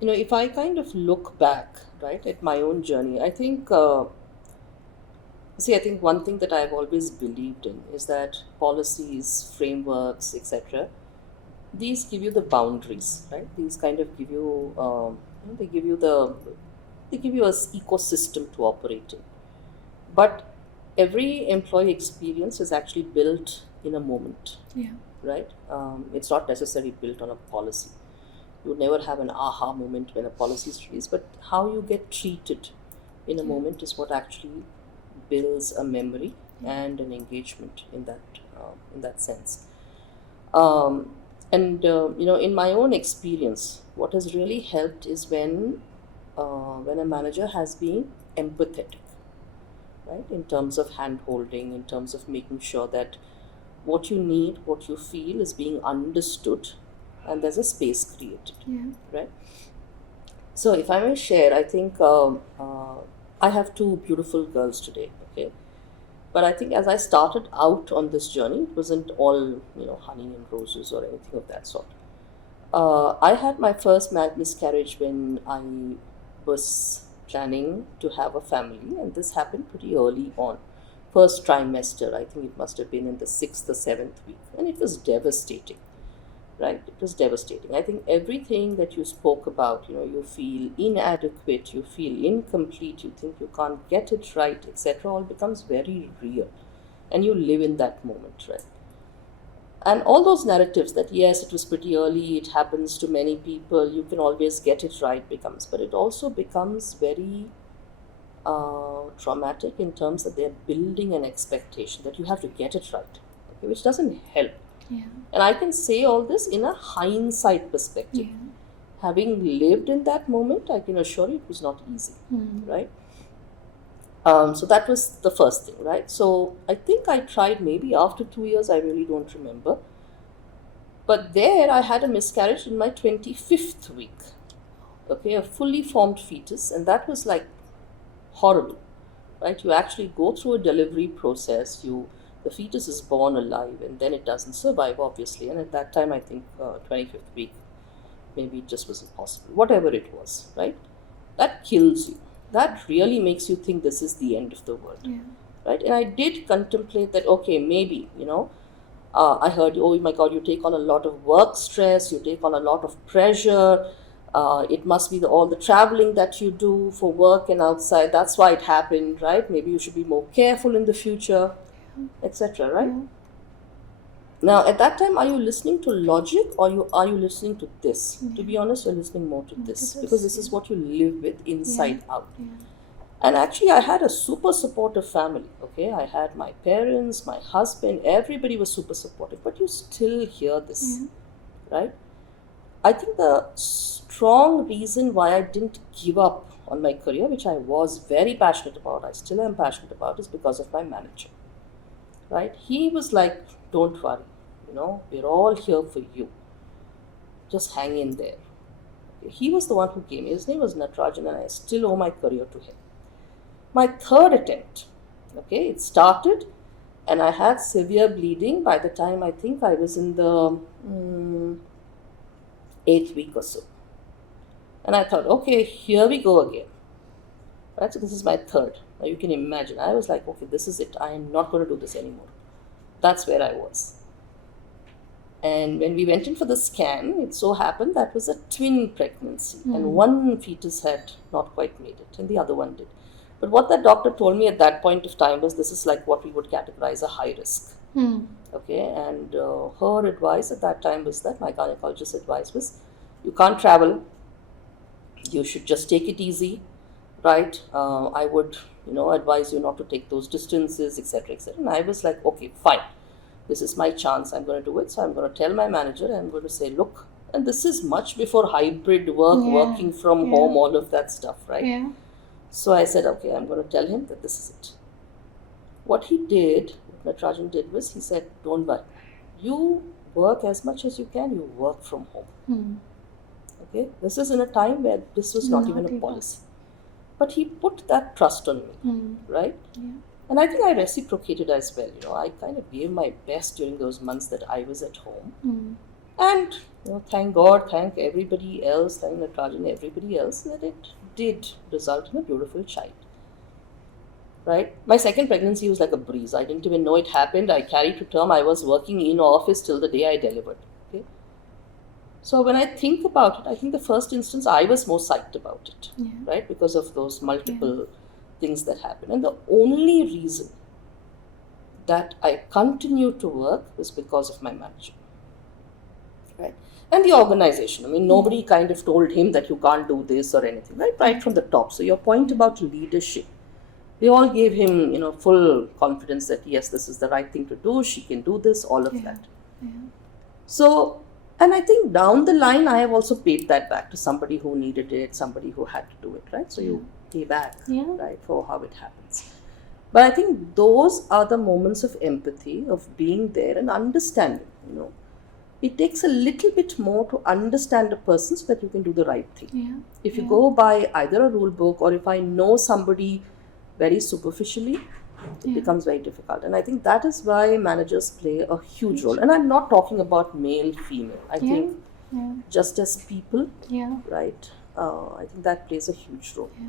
If I kind of look back, right, at my own journey, I think one thing that I've always believed in is that policies, frameworks, etc., these give you the boundaries, right? These kind of give you, they give you they give you a ecosystem to operate in. But every employee experience is actually built in a moment, Yeah. right? It's not necessarily built on a policy. You would never have an aha moment when a policy is released, but how you get treated in a Yeah. moment is what actually builds a memory Yeah. and an engagement in that sense. Um, and in my own experience, what has really helped is when a manager has been empathetic, right? In terms of hand holding, in terms of making sure that what you need, what you feel is being understood, and there's a space created, Yeah. right? So, if I may share, I think I have two beautiful girls today, okay? But I think as I started out on this journey, it wasn't all, honey and roses or anything of that sort. I had my first miscarriage when I was planning to have a family, and this happened pretty early on. First trimester, I think it must have been in the sixth or seventh week, and it was devastating, right? It was devastating. I think everything that you spoke about, you feel inadequate, you feel incomplete, you think you can't get it right, etc., all becomes very real, and you live in that moment, right? And all those narratives that yes, it was pretty early, it happens to many people, you can always get it right, becomes, but it also becomes very traumatic in terms that they're building an expectation that you have to get it right, okay, which doesn't help. Yeah. And I can say all this in a hindsight perspective. Yeah. Having lived in that moment, I can assure you it was not easy, Hmm. right? So that was the first thing, right? So I think I tried maybe after 2 years, I really don't remember. But there I had a miscarriage in my 25th week, okay, a fully formed fetus, and that was like horrible, right? You actually go through a delivery process, the fetus is born alive, and then it doesn't survive, obviously. And at that time, I think 25th week, maybe it just wasn't possible, whatever it was, right? That kills you. That really makes you think this is the end of the world, Yeah. right? And I did contemplate that, okay, maybe, I heard, oh my God, you take on a lot of work stress, you take on a lot of pressure. It must be all the traveling that you do for work and outside. That's why it happened, right? Maybe you should be more careful in the future, etc., right? Yeah. Now, at that time, are you listening to logic or are you listening to this? To Yeah. be honest, you're listening more to What this it because is. this Yeah. is what you live with Yeah. inside out. Yeah. And actually, I had a super supportive family. Okay, I had my parents, my husband, everybody was super supportive. But you still hear this, Yeah. right? I think the strong reason why I didn't give up on my career, which I was very passionate about, I still am passionate about, is because of my manager, right? He was like, don't worry, we're all here for you. Just hang in there. Okay, he was the one who came. His name was Natarajan, and I still owe my career to him. My third attempt, okay, it started and I had severe bleeding by the time I think I was in the eighth week or so. And I thought, okay, here we go again. Right, so this is my third. Now you can imagine. I was like, okay, this is it. I am not going to do this anymore. That's where I was. And when we went in for the scan, it so happened that was a twin pregnancy, and Hmm. one fetus had not quite made it, and the other one did. But what that doctor told me at that point of time was this is like what we would categorize a high risk. Hmm. Okay, and her advice at that time was that my gynecologist's advice was you can't travel, you should just take it easy, right? I would, advise you not to take those distances, etc., etc. And I was like, okay, fine, this is my chance, I'm going to do it. So I'm going to tell my manager, I'm going to say, look, and this is much before hybrid work, Yeah. working from Yeah. home, all of that stuff, right? Yeah. So I said, okay, I'm going to tell him that this is it. What he did, what Natarajan did was he said, don't worry, you work as much as you can, you work from home. Hmm. Okay, this is in a time where this was not even Not a even. policy. But he put that trust on me, Hmm. right? Yeah. And I think I reciprocated as well. I kind of gave my best during those months that I was at home. Hmm. And thank God, thank everybody else, thank Natarajan, everybody else, that it did result in a beautiful child. Right? My second pregnancy was like a breeze. I didn't even know it happened. I carried to term. I was working in office till the day I delivered. Okay. So when I think about it, I think the first instance I was most psyched about it, right? Because of those multiple things that happened. And the only reason that I continued to work was because of my manager, right? And the organization. I mean, nobody kind of told him that you can't do this or anything, right? Right from the top. So your point about leadership, they all gave him, full confidence that yes, this is the right thing to do. She can do this, all of that. Yeah. So, and I think down the line, I have also paid that back to somebody who needed it, somebody who had to do it, right? So you pay back, right, for how it happens. But I think those are the moments of empathy, of being there and understanding, It takes a little bit more to understand a person so that you can do the right thing. Yeah. If you go by either a rule book or if I know somebody very superficially, it becomes very difficult. And I think that is why managers play a huge role. And I'm not talking about male, female. I think just as people, right? I think that plays a huge role. Yeah.